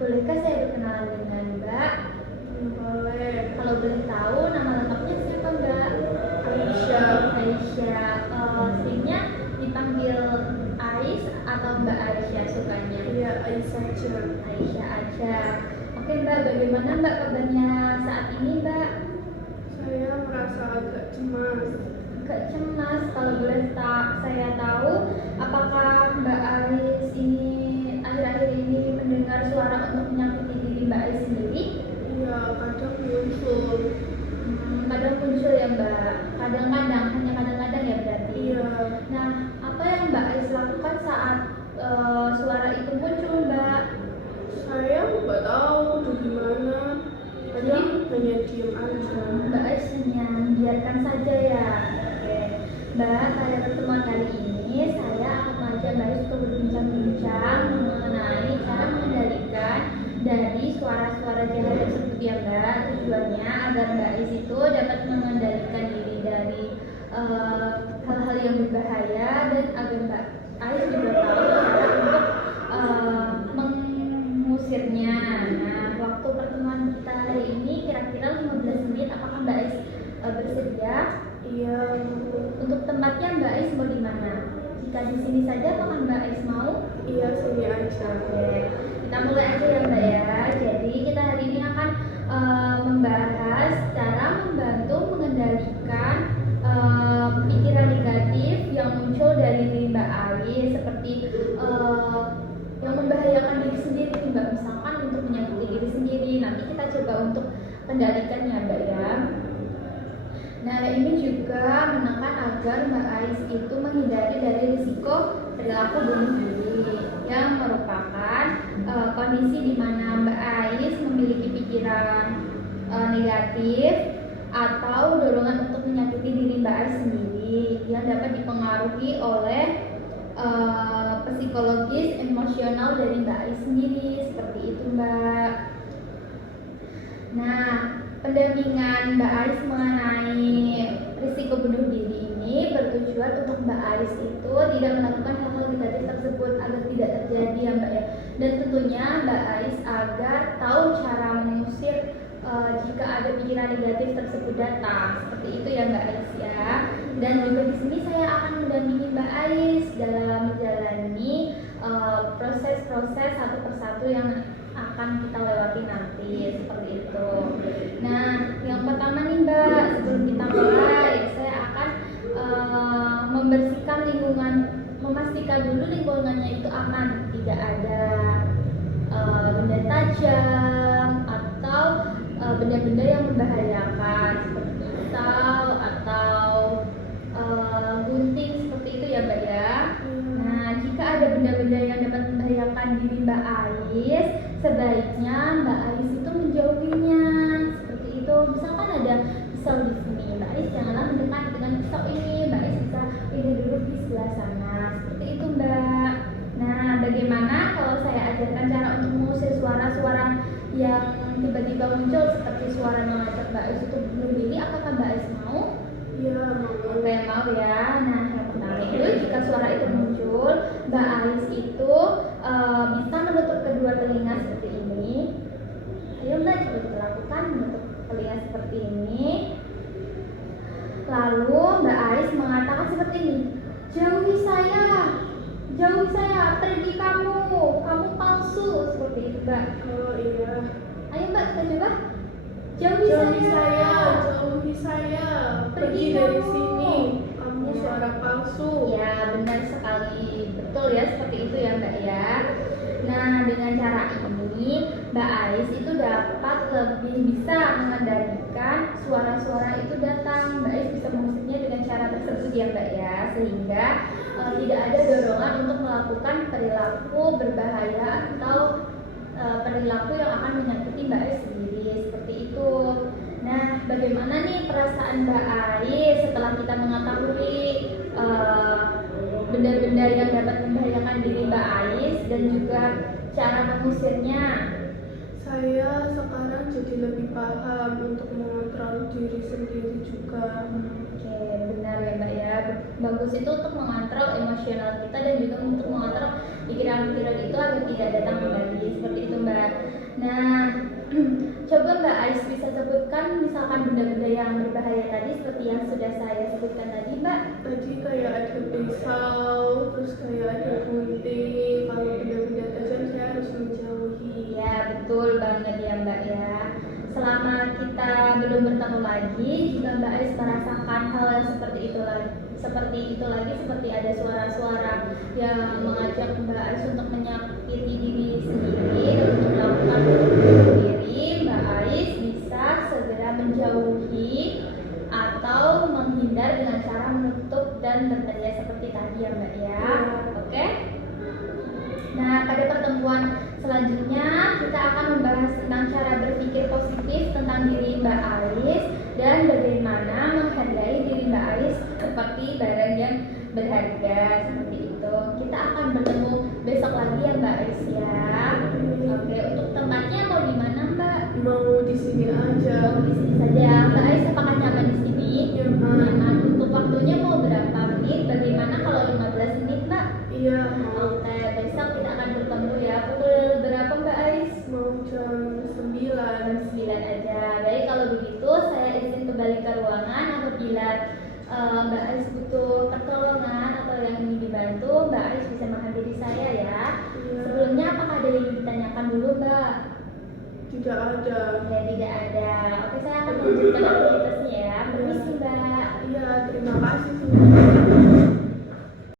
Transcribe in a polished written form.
bolehkah saya berkenalan dengan Mbak? Boleh. Kalau boleh tahu nama lengkapnya siapa Mbak? Aisyah. Aisyah. Seringnya dipanggil Ais atau Mbak Aisyah sukanya? Iya, Aisyah aja. Aisyah aja. Oke Mbak, bagaimana Mbak kabarnya saat ini Mbak? Saya merasa agak cemas. Agak cemas. Kalau boleh saya tahu, apakah Mbak Ais ini akhir-akhir ini mendengar suara untuk menyakiti diri Mbak Ais sendiri? Iya, kadang muncul. Kadang muncul ya Mbak. Kadang-kadang, hanya kadang-kadang ya berarti. Iya. Nah, apa yang Mbak Ais lakukan saat suara itu muncul Mbak? Saya nggak tahu tuh gimana. Kadang hanya diem aja. Mbak Ais hanya biarkan saja ya. Oke. Mbak, pada pertemuan kali ini saya akan mengajak Mbak Ais untuk berbincang-bincang mengenai cara mengendalikan dari suara-suara jahat tersebut ya Mbak. Tujuannya agar Mbak Ais itu dapat mengendalikan diri dari hal-hal yang berbahaya dan agar Mbak Ais juga tahu cara untuk mengusirnya. Nah, waktu pertemuan kita hari ini kira-kira 15 menit. Apakah Mbak Ais bersedia? Iya. Untuk tempatnya Mbak Ais mau di mana? Jika di sini saja, apakah Mbak Ais mau? Iya, sini aja. Oke, kita mulai aja ya Mbak ya. Jadi kita hari ini akan membahas cara membantu mengendalikan pikiran negatif yang muncul dari diri Mbak Ais, seperti yang membahayakan diri sendiri Mbak, misalkan untuk menyakiti diri sendiri. Nanti kita coba untuk kendalikannya Mbak ya. Nah, ini juga menekan agar Mbak Ais itu menghindari dari risiko perilaku bunuh diri, yang merupakan kondisi di mana Mbak Ais memiliki pikiran negatif atau dorongan untuk menyakiti diri Mbak Ais sendiri yang dapat dipengaruhi oleh psikologis, emosional dari Mbak Ais sendiri, seperti itu Mbak. Nah, pendampingan Mbak Ais mengenai risiko bunuh diri ini bertujuan untuk Mbak Ais itu tidak melakukan hal-hal negatif tersebut agar tidak terjadi ya Mbak ya. Dan tentunya Mbak Ais agar tahu cara mengusir jika ada pikiran negatif tersebut datang, seperti itu ya Mbak Ais ya. Dan juga di sini saya akan mendampingi Mbak Ais dalam menjalani proses-proses satu persatu yang akan kita lewati nanti, seperti itu. Nah, yang pertama nih Mbak, sebelum kita mulai, saya akan membersihkan lingkungan, memastikan dulu lingkungannya itu aman, tidak ada benda tajam atau benda-benda yang membahayakan seperti pisau atau gunting, seperti itu ya Mbak ya. Nah, jika ada benda-benda yang dapat membahayakan diri Mbak Ais, sebaiknya Mbak Ais itu menjauhinya, seperti itu. Misalkan ada pisau di sini, Mbak Ais janganlah mendekat dengan pisau ini. Mbak Ais bisa pilih duduk di sebelah sana, seperti itu Mbak. Nah, bagaimana kalau saya ajarkan cara untuk mengusir suara-suara yang tiba-tiba muncul seperti suara mengajak Mbak Ais untuk bunuh diri? Apakah Mbak Ais mau? Iya, mau. Oke, mau ya. Nah, yang pertama itu jika suara itu muncul, Mbak Ais itu bisa menutup kedua telinga seperti ini. Ayo Mbak, coba kita lakukan, menutup telinga seperti ini. Lalu Mbak Ais mengatakan seperti ini, jauhi saya, pergi kamu palsu, seperti itu Mbak. Oh iya. Ayo Mbak, kita coba. Jauhi saya, Pergi dari kamu. sini. Kamu Ya. suara palsu. Ya, benar sekali, betul ya, seperti itu ya Mbak ya. Nah, dengan cara ini Mbak Ais itu dapat lebih bisa mengendalikan suara-suara itu datang. Mbak Ais bisa mengusirnya dengan cara tersebut ya Mbak ya, sehingga tidak ada dorongan untuk melakukan perilaku berbahaya atau perilaku yang akan menyakiti Mbak Ais sendiri, seperti itu. Nah, bagaimana nih perasaan Mbak Ais setelah kita mengetahui benda-benda yang dapat membahayakan diri Mbak Ais dan juga cara mengusirnya? Saya sekarang jadi lebih paham untuk mengontrol diri sendiri juga. Oke, benar ya Mbak ya. Bagus itu untuk mengontrol emosi emosional kita dan juga untuk mengontrol pikiran-pikiran itu agar tidak datang kembali seperti itu Mbak. Nah, coba Mbak Ais bisa sebutkan misalkan benda-benda yang berbahaya tadi seperti yang sudah saya sebutkan tadi Mbak. Tadi kayak ada pisau, terus kayak ada gunting. Kalau benda-benda tajam saya harus menjauhi. Iya betul banget ya Mbak ya. Selama kita belum bertemu lagi, jika Mbak Ais merasakan hal seperti itu lagi, seperti ada suara-suara yang mengajak Mbak Ais untuk menyakiti diri sendiri dan untuk melakukan bunuh diri, Mbak Ais bisa segera menjauhi atau menghindar dengan cara menutup dan berteriak seperti tadi ya Mbak ya. Oke? Nah, pada pertemuan selanjutnya kita akan membahas tentang cara berpikir positif tentang diri Mbak Ais dan bagaimana menghargai diri Mbak Ais seperti barang yang berharga seperti itu. Kita akan bertemu besok lagi ya Mbak Ais ya. Oke, untuk tempatnya mau di mana Mbak? Mau di sini aja. Mau di sini saja. Mbak Ais apakah nyaman di sini? Nyaman. Untuk waktunya mau berapa menit? Bagaimana kalau 15 menit Mbak? Iya. Oke, besok kita akan bertemu ya. Pukul berapa Mbak Ais? Mau jam 9. Jam 9 aja. Baik, kalau begitu saya izin kembali ke ruangan. Apabila Mbak Ais butuh pertolongan atau yang ingin dibantu, Mbak Ais bisa menghubungi saya ya. Iya. Sebelumnya apakah ada yang ditanyakan dulu Mbak? Tidak ada. Oke, tidak ada. Oke, saya akan melanjutkan aktivitasnya ya. Permisi Mbak. Iya, terima kasih.